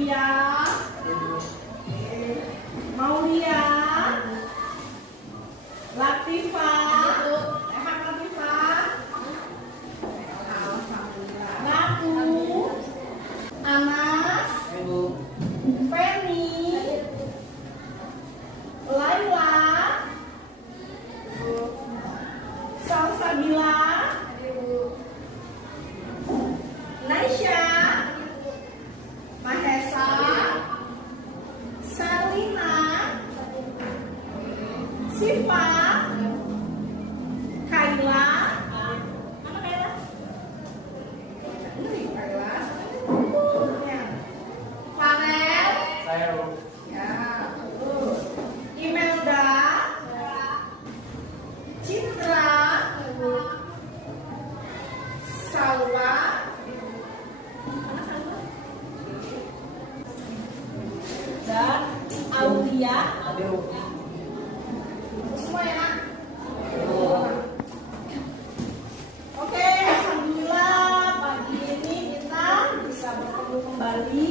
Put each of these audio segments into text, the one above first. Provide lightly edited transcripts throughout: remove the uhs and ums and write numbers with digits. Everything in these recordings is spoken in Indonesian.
Sofia, Maulia, Latifa, Latifa, Ratu, Anas, Feni, Laila, Salsabila, Naisha, Mahesa, Salina, Siva, Kaila, mana Kaila? Ini Kaila, Farel, ya, Imelda, Citra, Salwa, dan Aulia. Semua ya. Oke, alhamdulillah pagi ini kita bisa bertemu kembali,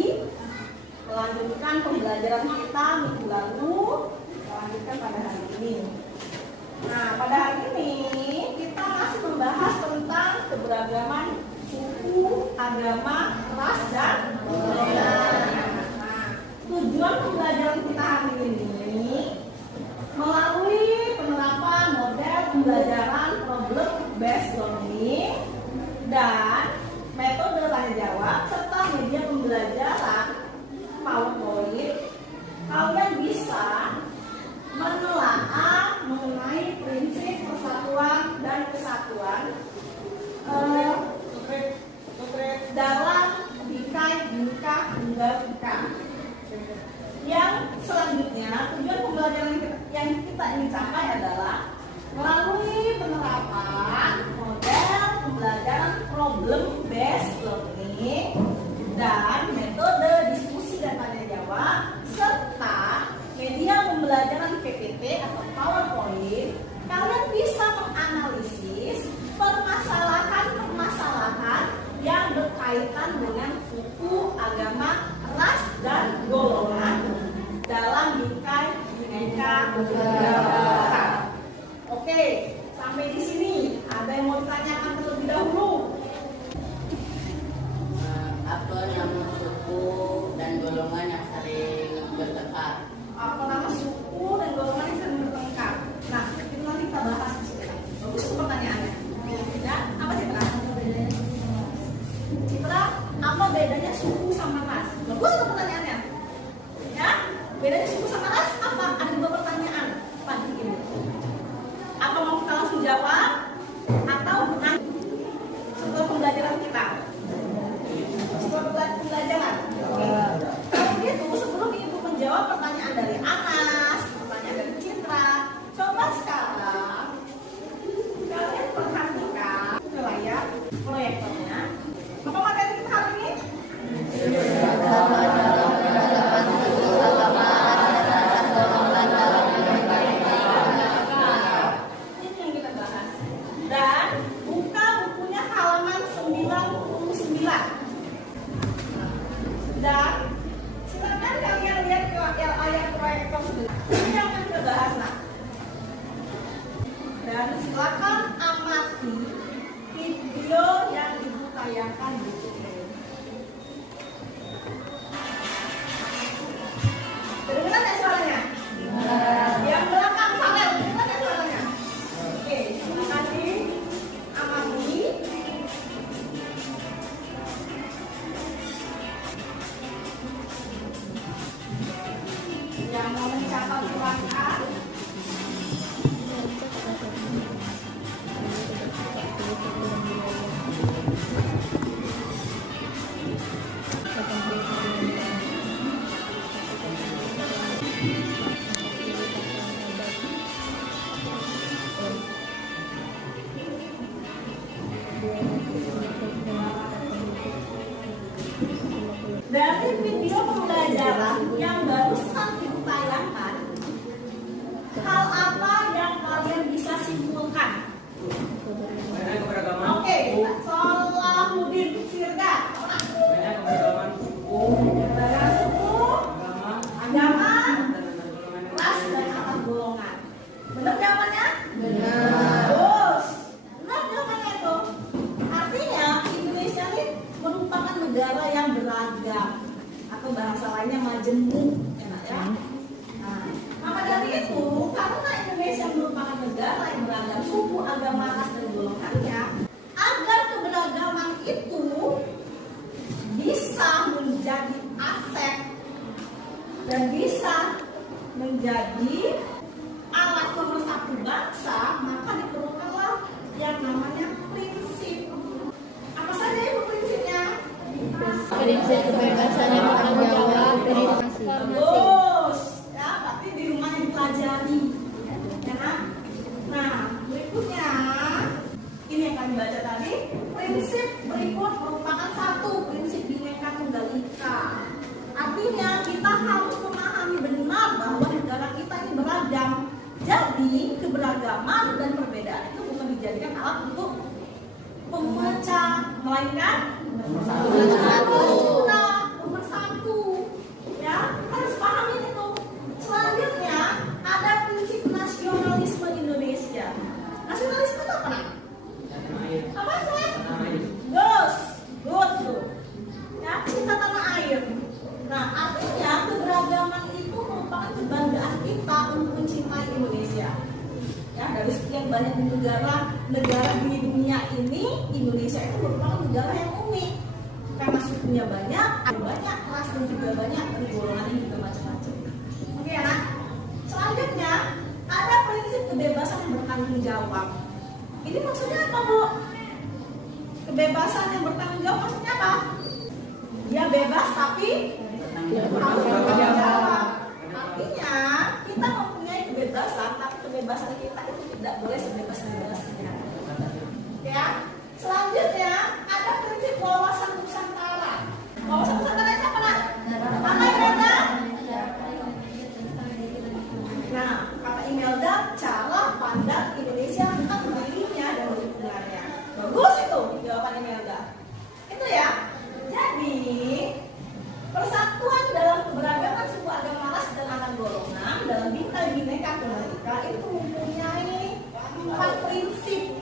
melanjutkan pembelajaran kita minggu lalu, melanjutkan pada hari ini. Nah, pada hari ini kita masih membahas tentang keberagaman suku, agama, ras, dan budaya. Tujuan pembelajaran kita hari ini melalui penerapan model pembelajaran problem based learning dan metode tanya jawab serta media pembelajaran PowerPoint, kalian bisa menelaah mengenai prinsip persatuan dan kesatuan dalam bingkai, bingkai, tunggal ika. Yang selanjutnya, tujuan pembelajaran yang kita ingin capai adalah melalui penerapan model pembelajaran problem based learning dan metode diskusi dan tanya jawab serta media pembelajaran PPT atau PowerPoint, kalian bisa menganalisis permasalahan-permasalahan yang berkaitan dengan suku, agama, ras, dan golongan dalam bingkai Bhinneka Tunggal Ika. Oke, sampai di sini ada yang mau ditanyakan terlebih dahulu? Apa yang bahasa lainnya majemuk, enak ya. Nah, maka dari itu, karena Indonesia merupakan negara yang beragam suku, agama, ras, dan golongannya, agar keberagaman itu bisa menjadi aset dan bisa menjadi alat pemersatu bangsa, maka diperlukanlah yang namanya prinsip. Apa saja itu prinsipnya? Prinsip kebebasan yang bertanggung jawab, prinsip Bagus, ya, berarti di rumah dipelajari, ya kan? Nah, berikutnya ini yang kami baca tadi. Prinsip berikut merupakan satu prinsip Bhinneka Tunggal Ika. Artinya kita harus memahami benar bahwa negara kita ini beragam. Jadi keberagaman dan perbedaan itu bukan dijadikan alat untuk pemecah, melainkan pemersatu. Ya, harus pahami itu. Selanjutnya ada prinsip nasionalisme Indonesia. Nasionalisme itu apa nak? Apa sih? Good tuh. Ya, cinta tanah air. Nah, artinya keberagaman itu merupakan kebanggaan kita untuk mencintai Indonesia. Ya, dari sekian banyak negara di dunia ini, Indonesia itu merupakan negara yang unik. Karena sukunya banyak, ada banyak ras dan juga banyak golongannya juga macam-macam. Oke ya, nah. Selanjutnya ada prinsip kebebasan yang bertanggung jawab. Ini maksudnya apa, Bu? Kebebasan yang bertanggung jawab maksudnya apa? Dia bebas tapi harus bertanggung jawab. Artinya kita mempunyai kebebasan, tapi kebebasan kita itu tidak boleh sebebas-bebasnya. Ya. Selanjutnya ada prinsip wawasan Nusantara. Wawasan Nusantara itu apa? Pandai Imelda? Nah, kata Imelda, cara pandang Indonesia tentang dirinya dan lingkungannya. Bagus itu jawaban Imelda. Itu ya. Jadi persatuan dalam keberagaman suku, agama, ras, dan antar golongan dalam Bhinneka Tunggal Ika itu mempunyai 4 prinsip.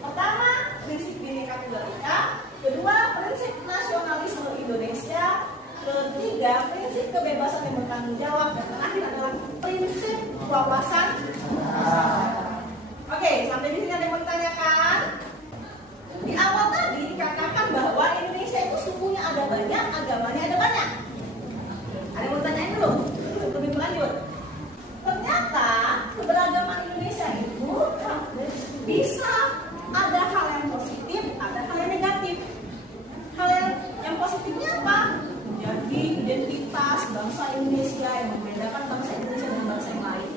Pertama, prinsip Bhinneka Tunggal Ika. Kedua, prinsip nasionalisme Indonesia. Ketiga, prinsip kebebasan yang bertanggung jawab. Dan terakhir adalah prinsip wawasan. Oke, sampai di sini ada yang mau ditanyakan? Di awal tadi dikatakan bahwa Indonesia itu sukunya ada banyak, agamanya ada banyak. Ada yang mau tanyain dulu? Sebelum itu lanjut. Ternyata keberagaman Indonesia itu bisa ada hal yang positif, ada hal yang negatif. Hal yang positifnya apa? Menjadi identitas bangsa Indonesia yang membedakan bangsa Indonesia dengan bangsa yang lain.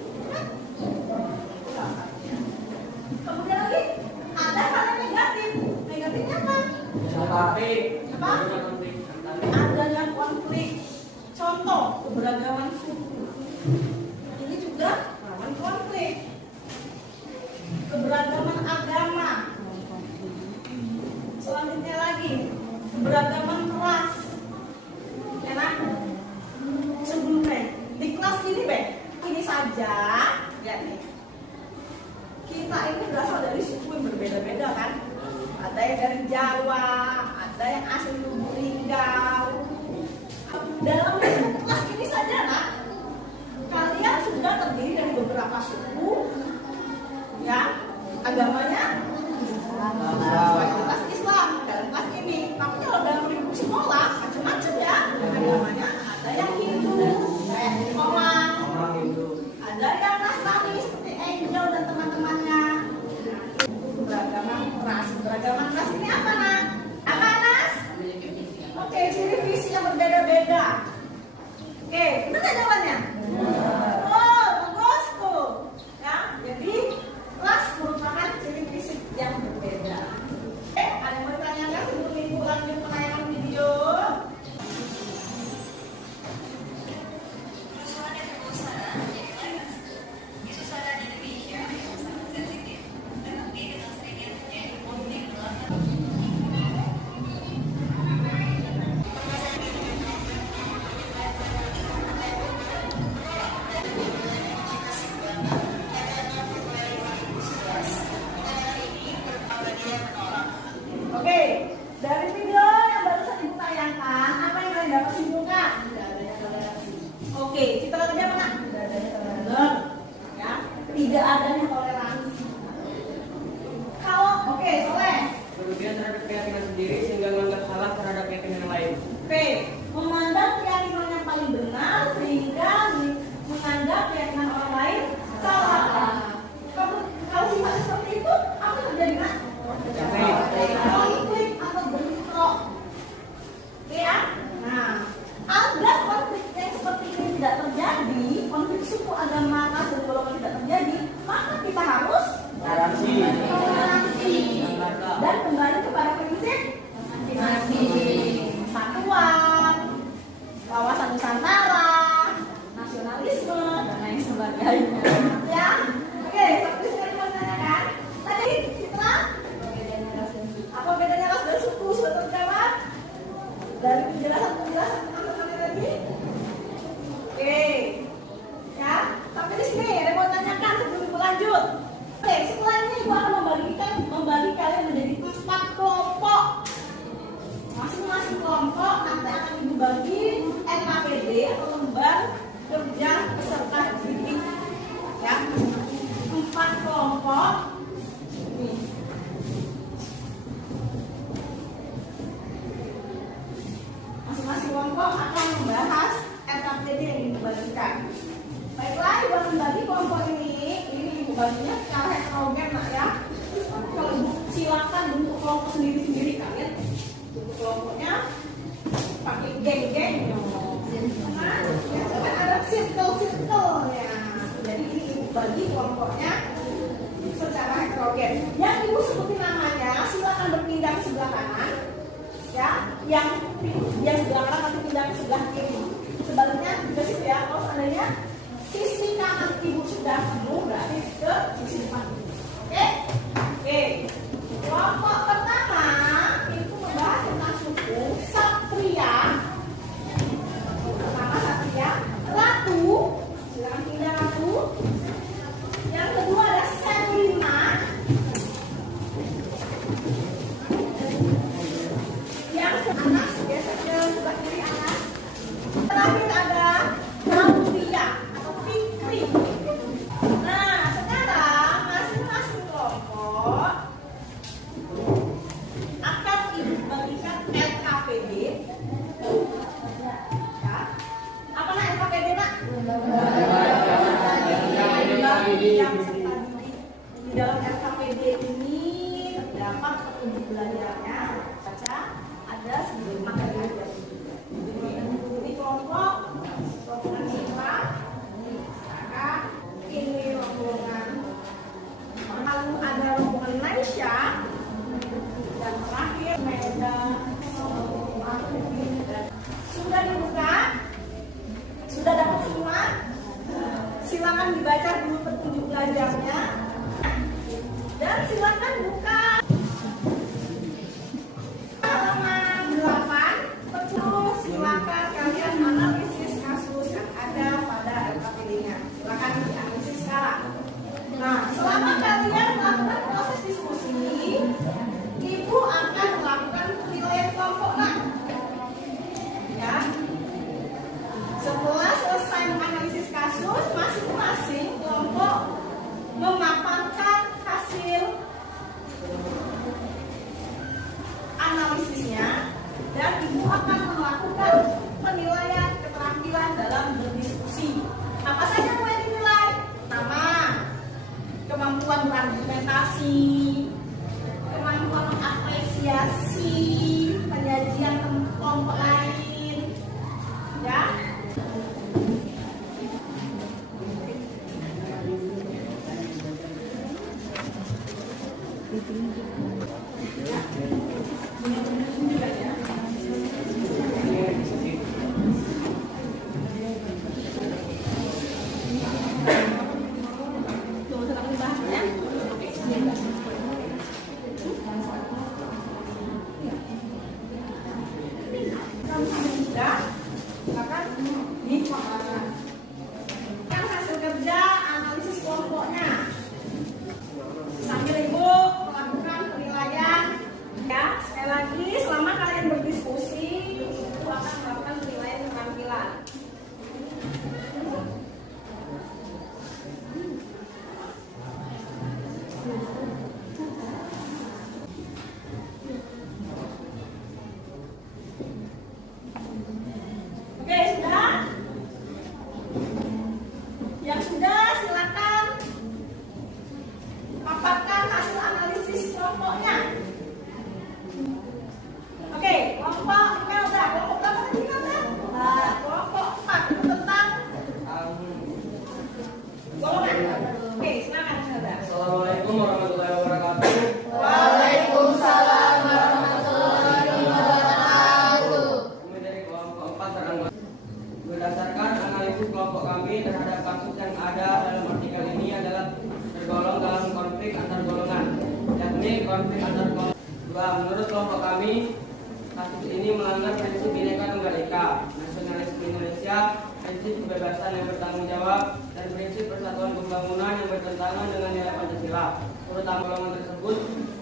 Kemudian lagi ada hal yang negatif. Negatifnya apa? Apa? Adanya konflik. Contoh keberagaman suku. Ini juga rawan konflik. Keberagaman agama. Selanjutnya lagi keberagaman ras. Enak. Sebelumnya di kelas ini, ini saja ya nih. Kita ini berasal dari suku yang berbeda-beda kan? Ada yang dari Jawa, ada yang asli Lubuk Linggau. Dalam kelas ini saja, nak, kalian sudah terdiri dari beberapa suku, ya, agamanya kelas Islam dalam kelas ini. Tapi kalau dalam lingkup sekolah macam-macam ya, agamanya ada yang Hindu, kayak Komang, ada yang Nasrani seperti Angel dan teman-temannya. Beragaman ras ini apa, nak? Apa, Nas? Oke, ciri visi yang berbeda-beda. Oke, benar nggak jawabannya? Oh, bagus tuh. Ya, jadi ras merupakan ciri fisik yang berbeda. bagi kelompoknya secara heterogen. Yang ibu sebutin namanya, silakan berpindah ke sebelah kanan. Ya, yang sebelah kanan nanti pindah ke sebelah kiri. Sebaliknya juga situ ya. Kalau seandainya sisi kanan ibu sudah penuh, berarti ke sisi depan ibu. Oke? Oke. Kelompok pertama itu membahas tentang suku Satria. Pertama Satria, Ratu. Silakan pindah Ratu. Yang kedua ada Selina. Yang anak biasanya sebelah kiri anak. Terakhir ada Rampia atau Fikri. Nah, sekarang masing-masing kelompok akan ibu bagikan LKPD. Ya. Apa nak LKPD nak? Yang serta didik. Di dalam LKPD ini terdapat petunjuk belajarnya. Baca ada 9 materi. Ini kelompok Sitra, kakak, ini rombongan. Lalu ada rombongan Malaysia dan terakhir Medan. Sudah dibuka? Sudah dapat semua? Silakan dibaca dulu petunjuk belajarnya dan silakan buka halaman 8. Terus silakan kalian analisis kasus yang ada pada LKPD-nya. Silakan dianalisis sekarang. Nah, selama kalian melakukan proses diskusi, ibu akan melakukan penilaian kelompok nak. Ya. Setelah selesai menganalisis kasus, masing-masing kelompok memaparkan hasil analisisnya dan ibu akan melakukan penilaian keterampilan dalam berdiskusi. Apa saja yang boleh dinilai? Pertama, kemampuan berargumentasi, kemampuan mengapresiasi penyajian kelompok lain, ya. Kan hasil kerja analisis kelompoknya sambil ibu melakukan penilaian ya. Sekali lagi, selama kalian berdiskusi ibu akan melakukan penilaian keterampilan. Oke, sudah? Yang sudah, silakan paparkan hasil analisis kelompoknya. Oke, kelompok ini udah. Kelompok berapa tadi kan? Kelompok 4 itu tentang golongan. Oke, silakan saudara. Assalamualaikum warahmatullahi wabarakatuh. Waalaikumsalam warahmatullahi wabarakatuh. Kami dari kelompok 4 terangkan. Berdasarkan analisis kelompok kami terhadap kasus yang ada dalam artikel ini adalah tergolong dalam konflik antar golongan, yakni konflik antar golongan. 2. Menurut kelompok kami, kasus ini melanggar prinsip Bhinneka Tunggal Ika, nasionalisme Indonesia, prinsip kebebasan yang bertanggung jawab, dan prinsip persatuan pembangunan yang bertentangan dengan nilai Pancasila. Terutama golongan tersebut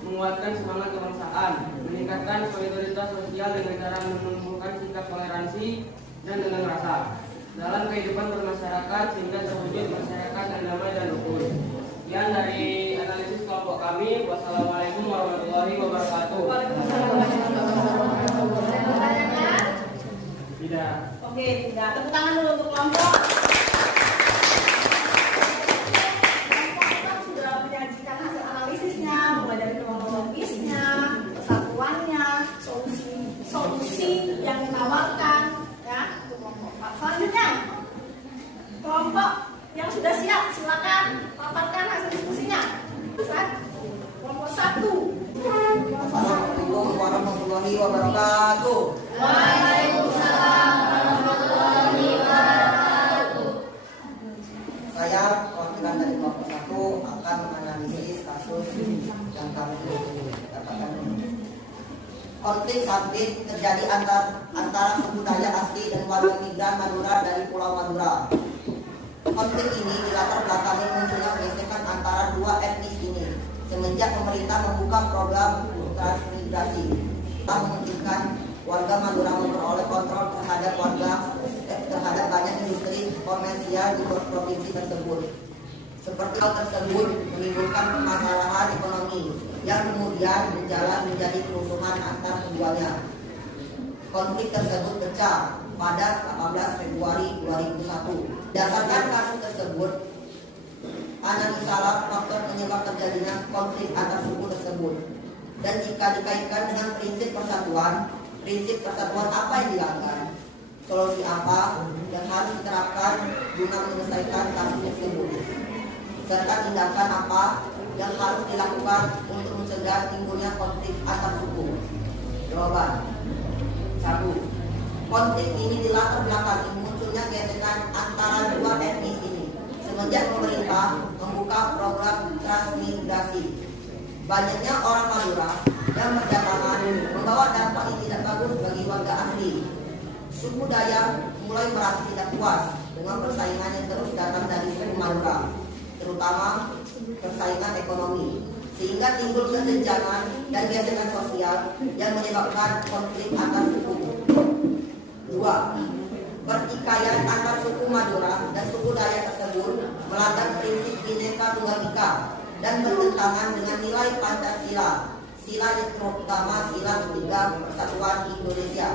menguatkan semangat kebangsaan, meningkatkan solidaritas sosial dengan cara menumbuhkan sikap toleransi dan dengan rasa dalam kehidupan bermasyarakat sehingga terwujud masyarakat yang damai dan rukun. Sekian dari analisis kelompok kami. Wassalamualaikum warahmatullahi wabarakatuh. Pertanyaan? Tidak. Oke, tidak. Tepuk tangan dulu untuk kelompok. Kelompok sudah menyajikan hasil analisisnya, mulai dari kronologisnya, kesatuannya, solusi yang ditawarkan, ya. Untuk kelompok 4. Selanjutnya, kelompok yang sudah siap, silakan konflik terjadi antara suku Dayak asli dan warga migran Madura dari Pulau Madura. Konflik ini dilatar belakangi munculnya gesekan antara dua etnis ini semenjak pemerintah membuka program transmigrasi telah memungkinkan warga Madura memperoleh kontrol terhadap banyak industri komersial di provinsi tersebut. Seperti hal tersebut menimbulkan permasalahan ekonomi yang kemudian berjalan menjadi kerusuhan antar keduanya. Konflik tersebut pecah pada 18 Februari 2001. Berdasarkan kasus tersebut, analisalah faktor penyebab terjadinya konflik antar suku tersebut. Dan jika dikaitkan dengan prinsip persatuan apa yang dilanggar, solusi apa yang harus diterapkan guna menyelesaikan kasus tersebut, serta tindakan apa yang harus dilakukan untuk mencegah timbulnya konflik antar suku. Jawaban 1. Konflik ini dilatar belakangi munculnya gesekan antara dua etnis ini semenjak pemerintah membuka program transmigrasi. Banyaknya orang Madura yang berdatangan membawa dampak yang tidak bagus bagi warga asli. Suku Dayak mulai merasa tidak puas dengan persaingan yang terus datang dari suku Madura, terutama persaingan ekonomi, sehingga timbul kesenjangan dan gesekan sosial yang menyebabkan konflik antar suku. 2. Pertikaian antar suku Madura dan suku Dayak tersebut melanggar prinsip Bhinneka Tunggal Ika dan bertentangan dengan nilai Pancasila, sila yang terutama sila ketiga Persatuan Indonesia.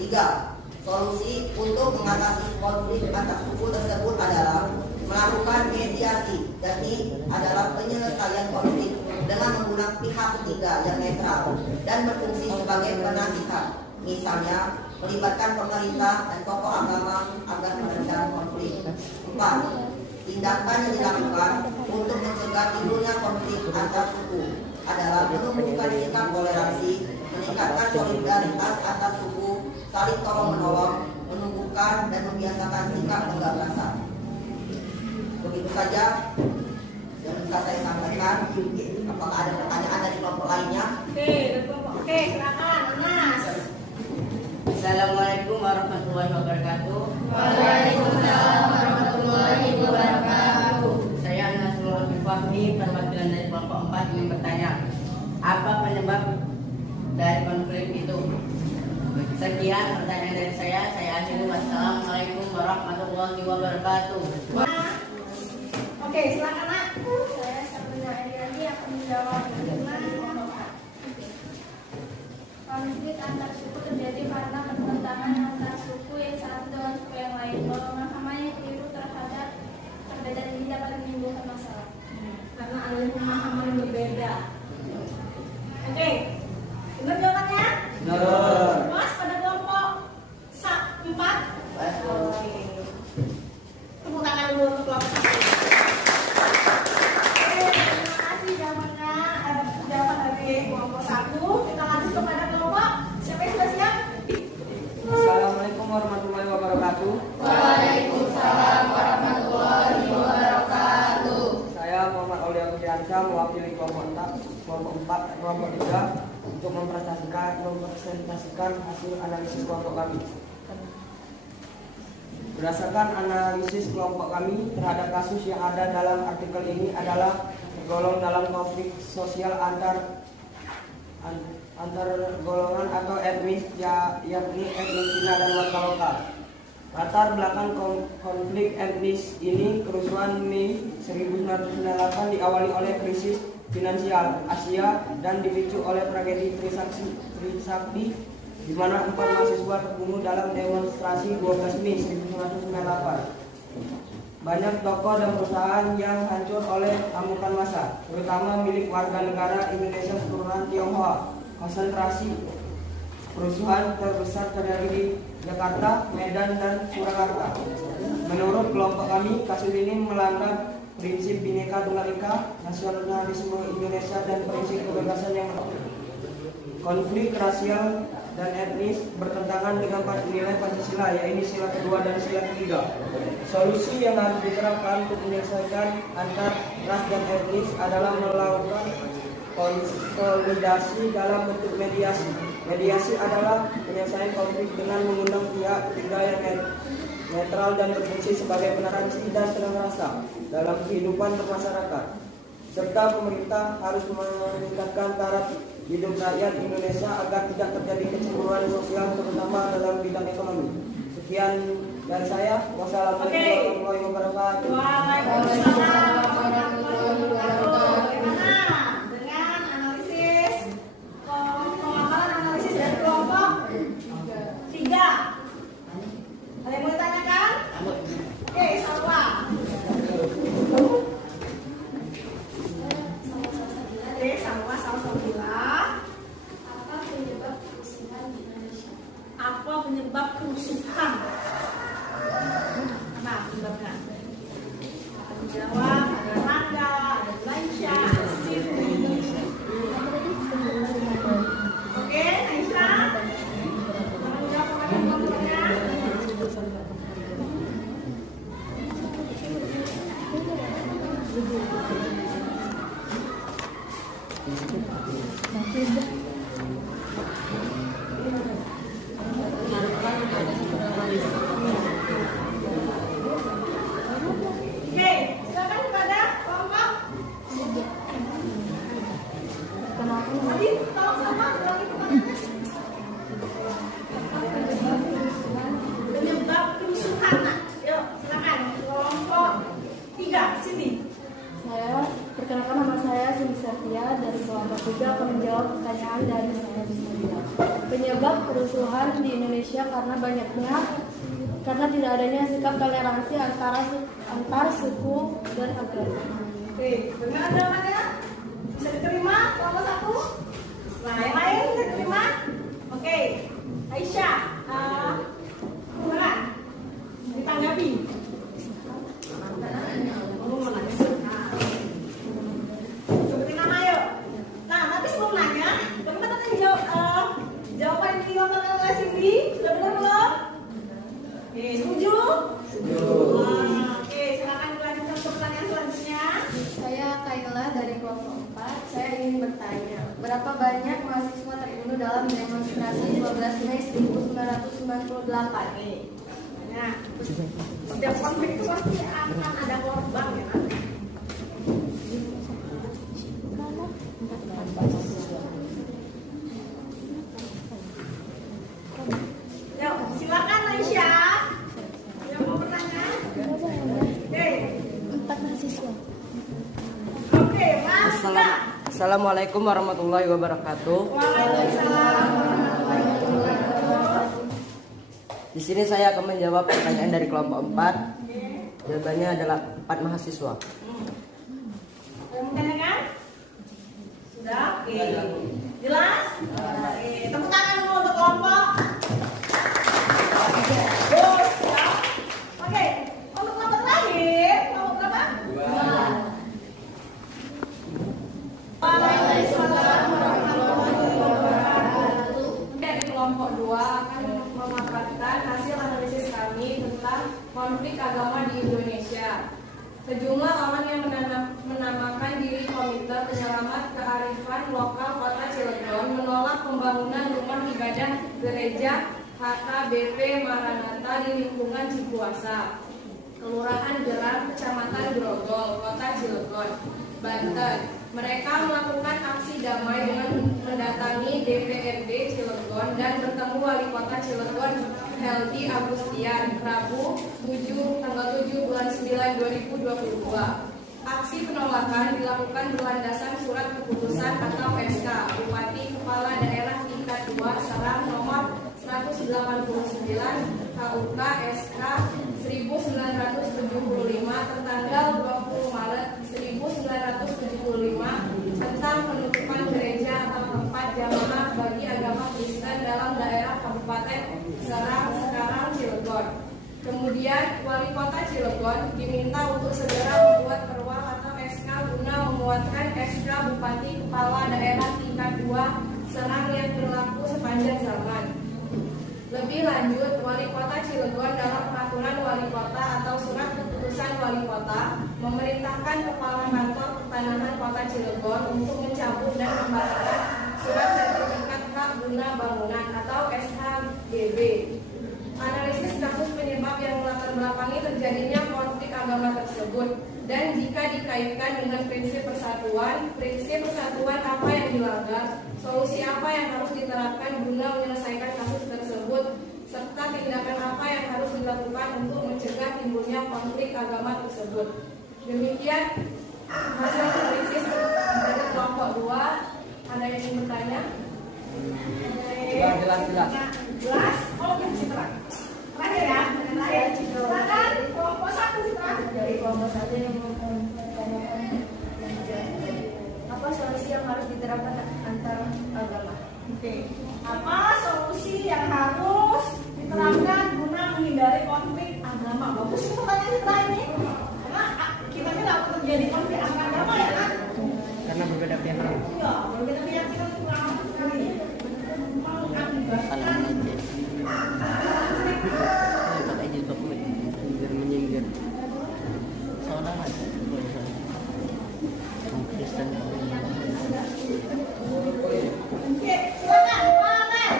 3. Solusi untuk mengatasi konflik antar suku tersebut adalah melakukan mediasi, dan ini adalah penyelesaian konflik dengan menggunakan pihak ketiga yang netral dan berfungsi sebagai penasihat, misalnya melibatkan pemerintah dan tokoh agama agar meredam konflik. 4. Tindakan yang dilakukan untuk mencegah timbulnya konflik antar suku adalah menumbuhkan sikap toleransi, meningkatkan solidaritas antar suku, saling tolong-menolong, menumbuhkan dan membiasakan sikap penggagasan. Begitu saja yang bisa saya sampaikan. Apakah ada pertanyaan dari kelompok lainnya? Oke, silakan, Mas. Assalamualaikum warahmatullahi wabarakatuh. Waalaikumsalam warahmatullahi wabarakatuh. Saya Nasrul Fahmi, perwakilan dari kelompok 4 ingin bertanya, apa penyebab dari konflik itu? Sekian pertanyaan dari saya akhiri. Wassalamualaikum warahmatullahi wabarakatuh. Oke, silakan, Nak. Saya Sabrina Eliani akan menjawab. Konflik antar suku terjadi karena pertentangan antar suku yang satu dengan suku yang lain. Pemahaman yang keliru terhadap perbedaan ini dapat menimbulkan masalah. Karena ada pemahaman yang berbeda. Oke, benar jawabannya? Benar. Mas, pada kelompok 4. Oke. Tepuk tangan dulu untuk kelompok 1. Terima kasih jawabannya. Ada jawaban dari kelompok 1. Kita lanjut kepada kelompok. Siapa yang sudah siap? Assalamualaikum warahmatullahi wabarakatuh. Waalaikumsalam warahmatullahi wabarakatuh. Saya Muhammad Aulia Kudiansyah mewakili kelompok 4, kelompok 3 untuk mempresentasikan hasil analisis kelompok kami. Berdasarkan analisis kelompok kami terhadap kasus yang ada dalam artikel ini adalah tergolong dalam konflik sosial antar golongan atau etnis, yakni etnis Cina dan warga lokal. Latar belakang konflik etnis ini, kerusuhan Mei 1998 diawali oleh krisis finansial Asia dan dipicu oleh tragedi Trisakti, di mana 4 mahasiswa terbunuh dalam demonstrasi 12 Mei 1998. Banyak toko dan perusahaan yang hancur oleh amukan massa, terutama milik warga negara Indonesia keturunan Tionghoa. Konsentrasi kerusuhan terbesar terjadi di Jakarta, Medan, dan Surakarta. Menurut kelompok kami, kasus ini melanggar prinsip Bhinneka Tunggal Ika, nasionalisme Indonesia, dan prinsip kebebasan yang konflik rasial dan etnis bertentangan dengan nilai Pancasila, yaitu sila kedua dan sila ketiga. Solusi yang harus diterapkan untuk menyelesaikan antar ras dan etnis adalah melakukan konsolidasi dalam bentuk mediasi, Mediasi adalah penyelesaian konflik dengan mengundang pihak ketiga yang netral dan berfungsi sebagai peneransi dan terang rasa dalam kehidupan bermasyarakat. Serta pemerintah harus meningkatkan taraf hidup rakyat Indonesia agar tidak terjadi kecemburuan sosial terutama dalam bidang ekonomi. Sekian dari saya. Wassalamualaikum warahmatullahi wabarakatuh. Waalaikumsalam warahmatullahi wabarakatuh. Bagaimana dengan analisis pemaparan analisis dari kelompok 3? Ada yang mau ditanyakan? Oke, Salwa. Oke, Salwa bilang. Apa penyebab kerusuhan di Indonesia? Apa penyebab kerusuhan? Apa penyebabnya? Jawab, ada Rangga, ada Laisha, ada Sifri. Oke, Laisha. Tolong jawab pertanyaannya. Oke, silakan kepada kelompok. Tadi tolong sama ulangi pertanyaannya. Penyebab kerusuhan. Nah, yuk silakan kelompok 3 sini. Perkenalkan, nama saya Cindy Septia dari kelompok 3 akan menjawab pertanyaan dari saya di sini. Penyebab kerusuhan di Indonesia karena tidak adanya sikap toleransi antar suku dan agama. Oke, benar jawabannya? Bisa diterima kelompok 1? Nah, yang lain bisa diterima? Oke, Aisyah, gimana? Ditanggapi. Seperti nama yuk. Nah, tapi sebelum nanya, bagaimana tadi jawaban yang dilontarkan oleh Cindy? Sudah benar belum? Oke, setuju? Oke, silakan dilanjutkan ke pertanyaan selanjutnya. Saya Kaila dari kelompok 4. Saya ingin bertanya, berapa banyak mahasiswa terbunuh dalam demonstrasi 12 Mei 1998? Nah, setiap konflik itu pasti akan ada korban ya nanti. Yuk, silakan Aisyah. Yang mau bertanya? Oke. 4 mahasiswa. Oke, Mas Ika. Assalamualaikum warahmatullahi wabarakatuh. Waalaikumsalam. Di sini saya akan menjawab pertanyaan dari kelompok 4. Jawabannya adalah 4 mahasiswa. Ada yang mau tanyakan? Sudah? Oke. Jelas? Oke, tepuk tangan dulu untuk kelompok. Oke, untuk kelompok terakhir, kelompok berapa? 2. Waalaikumsalam warahmatullahi wabarakatuh. Dari kelompok 2 akan memaparkan hasil analisis kami tentang konflik agama di Indonesia. Sejumlah orang yang menamakan diri Komite Penyelamat Kearifan Lokal Kota Cilegon menolak pembangunan rumah ibadah gereja HKBP Maranatha di lingkungan Cikuasa, Kelurahan Gerang, Kecamatan Grogol, Kota Cilegon, Banten. Mereka melakukan aksi damai dengan mendatangi DPRD Cilegon dan bertemu Wali Kota Cilegon Heldi Agustian Rabu tanggal 7 bulan 9 2022. Aksi penolakan dilakukan berlandasan surat keputusan atau SK Bupati Kepala Daerah tingkat 2 Serang nomor 189 KUK SK 1975 tertanggal 20 Maret 1975 tentang penutupan gereja atau tempat jamaah bagi agama Kristen dalam daerah Kabupaten Serang sekarang Cilegon. Kemudian Wali Kota Cilegon diminta untuk segera membuat perwal atau SK guna memuatkan SK Bupati Kepala Daerah tingkat 2 Serang yang berlaku sepanjang zaman. Lebih lanjut, Wali Kota Cilegon dalam peraturan Wali Kota atau surat keputusan Wali Kota memerintahkan Kepala Kantor Pertanahan Kota Cilegon untuk mencabut dan membatalkan surat sertifikat hak guna bangunan atau SHGB. Analisis kasus penyebab yang melatar belakangi terjadinya konflik agama tersebut, dan jika dikaitkan dengan prinsip persatuan apa yang dilanggar, solusi apa yang harus diterapkan guna menyelesaikan kasus tersebut, serta tindakan apa yang harus dilakukan untuk mencegah timbulnya konflik agama tersebut. Demikian hasil analisis dari kelompok 2. Ada yang ingin bertanya? Jelas. Jelas? Oke, Citra. Terakhir ya, terakhir. Silakan kelompok 1 Citra. Dari kelompok 1 yang menanyakan apa solusi yang harus diterapkan antar agama. Oke. Apa solusi yang harus diterapkan guna menghindari konflik agama? Bagus sih pertanyaan kita ini. Karena kita ini tidak terjadi konflik antar agama ya kan? Karena berbeda keyakinan. Iya, berbeda keyakinan itu lama sekali. Mengakibatkan pakai jilbab menyinggir seorang aja Kristen. Oke, silakan Pak.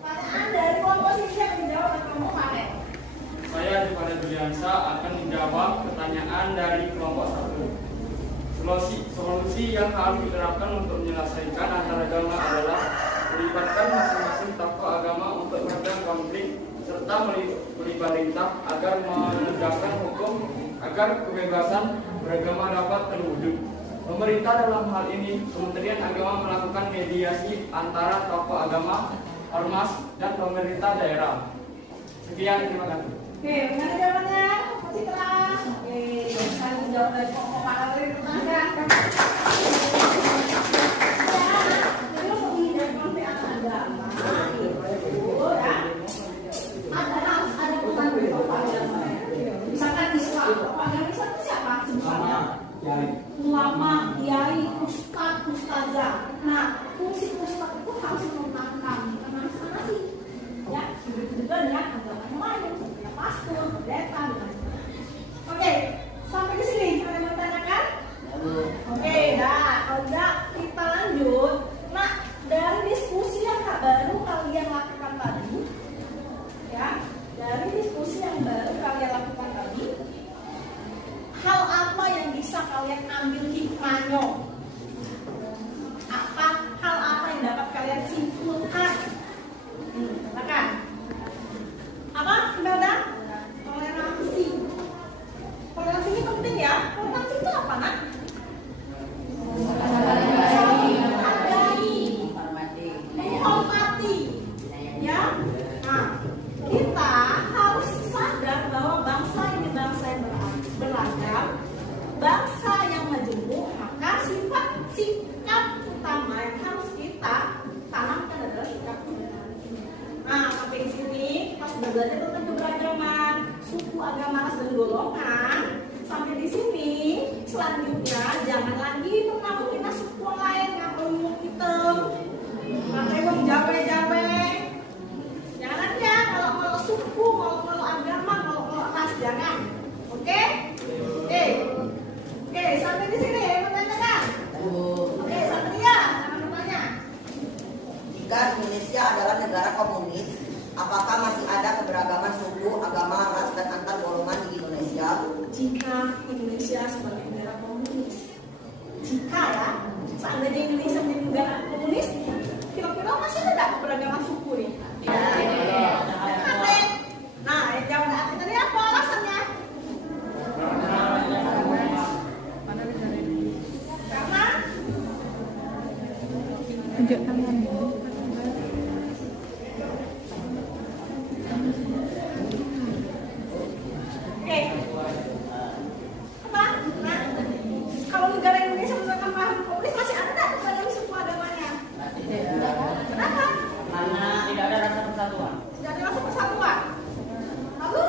Pertanyaan dari kelompok sini yang dijawab oleh kelompok Pak. Saya Dipade Juliansa akan menjawab pertanyaan dari kelompok 1. Solusi yang harus diterapkan untuk menyelesaikan antar agama adalah melibatkan masing-masing tokoh agama untuk meredam konflik serta melibatkan agar menegakkan hukum agar kebebasan beragama dapat terwujud. Pemerintah dalam hal ini Kementerian Agama melakukan mediasi antara tokoh agama, ormas, dan pemerintah daerah. Sekian, terima kasih. Oke, mana jawabannya? Citra. Oke, saya menjawab dari kelompok Pak Alri pertanyaan. Jadi untuk menghindari konflik antar agama itu ya harus ada tokoh agama. Misalkan Islam, tokoh agama Islam itu siapa? Misalnya ulama, kiai, ustadz, ustazah. Nah, fungsi ustadz itu harus menentangkan masing-masing. Ya, begitu juga dengan agama yang lain, seperti pastor, pendeta, dan lain-lain. Oke, sampai di sini ada yang bertanyakan? Oke, dah. Kalau enggak kita lanjut. Nah, dari diskusi yang baru kalian lakukan tadi, ya, dari diskusi yang baru kalian lakukan tadi, hal apa yang bisa kalian ambil hikmahnya? Apa hal apa yang dapat kalian simpulkan? Silakan. Apa? Mbak? Toleransi. Toleransi ini penting ya. Toleransi itu apa, Nak? Menghormati. Ya. Nah, kita harus sadar bahwa bangsa ini bangsa yang beragam, bangsa yang majemuk, maka sikap utama yang harus kita tanamkan adalah sikap toleransi. Nah, sampai di sini pas belajar tentang keberagaman, suku, agama, ras, dan golongan. Sampai di sini, selanjutnya jangan lagi pernah menghina suku lain yang belum kita. Makanya mau jabe-jabe. Jangan ya, kalau suku, kalau agama, kalau ras, jangan. Oke? Oke, sampai di sini ya, menanyakan. Oke, Satria, jangan bertanya. Jika Indonesia adalah negara komunis, apakah masih ada keberagaman suku, agama, ras, dan antar golongan di Indonesia? Jika Indonesia sebagai negara komunis, jika ya, seandainya Indonesia menjadi negara komunis, kira-kira masih ada keberagaman suku nih? Ada. Nah, yang jawab tadi apa alasannya? Karena Tunjuk tangan. oke. Apa? Nah, kalau negara Indonesia menerapkan paham komunis masih ada nggak keberagaman suku agamanya? Kenapa? Karena tidak ada rasa persatuan. Tidak ada rasa persatuan. Lalu?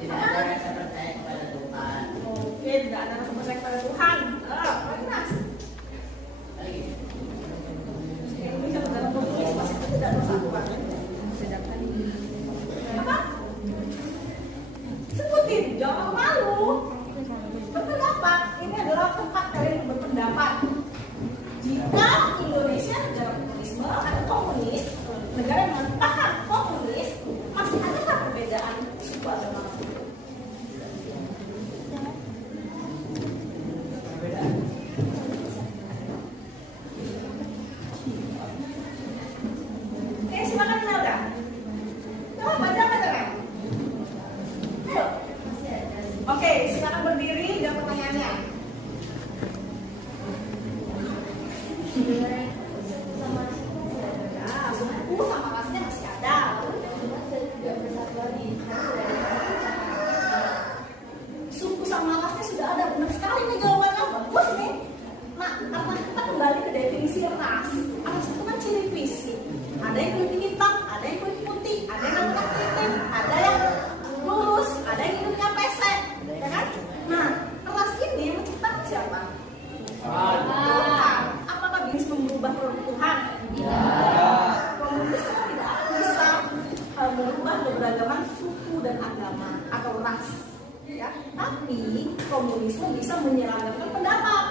Tidak ada rasa percaya kepada Tuhan. Oke, tidak ada rasa percaya kepada Tuhan. Mas. Indonesia negara komunis masih tidak ada persatuan. Apa? Sebutin, jangan malu. Berpendapat, ini adalah tempat kalian berpendapat. Jika Indonesia negara komunisme atau komunis, negara yang paham komunis, masih ada perbedaan suku agama. Oke, silakan Melda. Coba baca Rem. Ayo. Oke, silakan berdiri dan pertanyaannya. Ya, suku sama rasnya masih ada. Suku sama rasnya sudah ada, benar sekali nih jawabannya, bagus nih. Nah, karena kita kembali ke definisi ras. Ras itu kan ciri fisik. Ada yang kulit hitam, ada yang kulit putih, ada yang rambut keriting, ada yang lurus, ada yang hidungnya pesek, ya kan? Nah, ras ini yang menciptakan siapa? Tuhan. Apakah bisa mengubah produk Tuhan? Tidak. Komunis kan tidak bisa merubah keberagaman suku dan agama atau ras. Ya, tapi komunisme bisa menyeragamkan pendapat.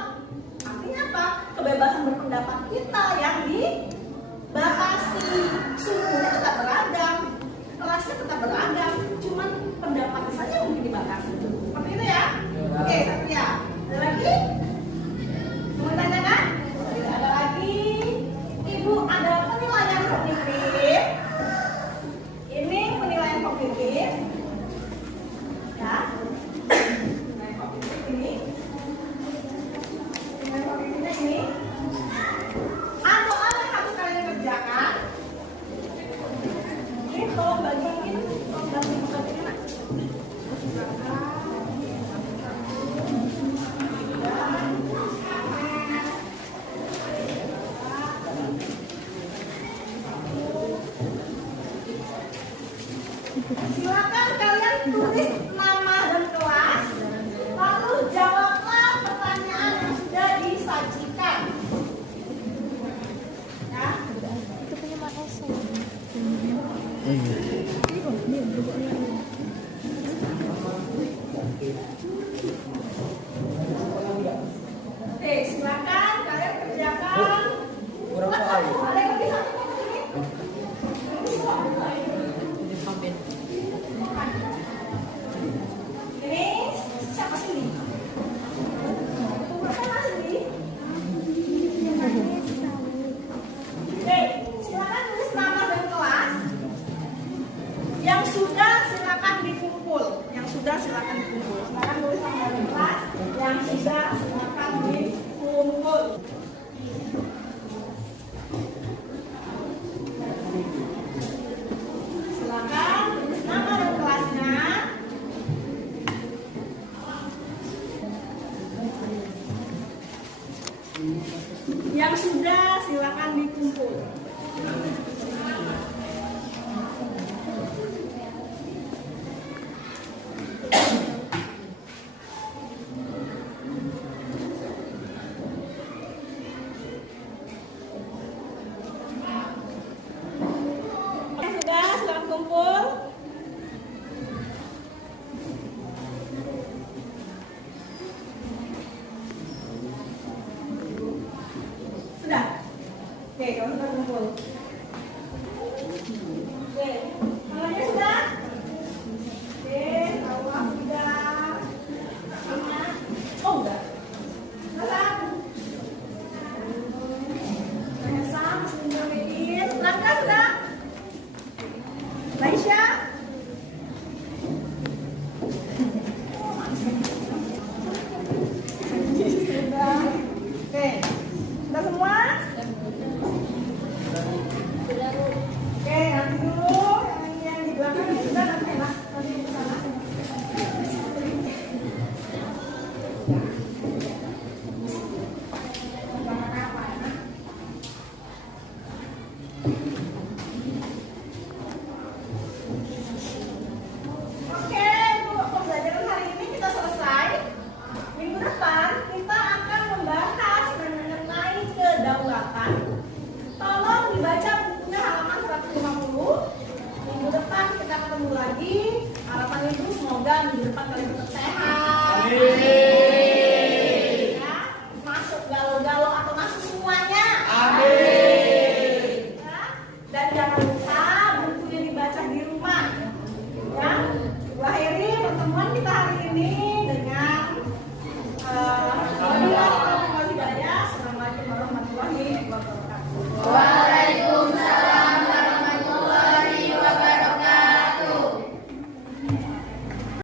Artinya apa? Kebebasan berpendapat kita yang dibatasi. Sukunya tetap beragam, rasnya tetap beragam, cuman pendapatnya saja mungkin dibatasi. Seperti itu ya? Oke, Satria. Ada lagi? Mau tanya kan? Tidak ada lagi. Ibu, ada penilaian kognitif. Ini penilaian kognitif. Ya. Penilaian kognitif ini. Penilaian kognitifnya ini. Ada apa yang harus kalian kerjakan? Ini tolong bagiin, Nak. Silakan kalian tulis nama dan kelas, lalu jawablah pertanyaan yang sudah disajikan. Ya. Oke, silakan kalian kerjakan. Ada yang bisa ini siapa sini? Siapa sini? Oke, silakan tulis nama dan kelas. Yang sudah silakan dikumpul. Yang sudah silakan dikumpul. Silakan tulis nama dan kelas. Yang sudah silakan dikumpul. Silakan tulis nama dan kelasnya. Yang sudah silakan dikumpul. Yang sudah silakan kumpul. Sudah? Oke, kalau sudah kumpul. Oke, namanya sudah? Oke, kalau sudah. Oh, enggak. Salah. Vanessa, masih intermediate. Langkah sudah? Laisha? Sudah. Oke, sudah semua? Oke, nanti dulu yang di belakang ya sudah nanti lah. Nanti ke sana. Oke, Bu, pembelajaran hari ini kita selesai. Minggu depan kita akan membahas mengenai kedaulatan. Tolong dibaca bukunya halaman 150. Minggu depan kita ketemu lagi. Harapan Ibu semoga minggu depan kalian tetap sehat. Ya, masuk galau-galau atau masuk semuanya. Ya, nih.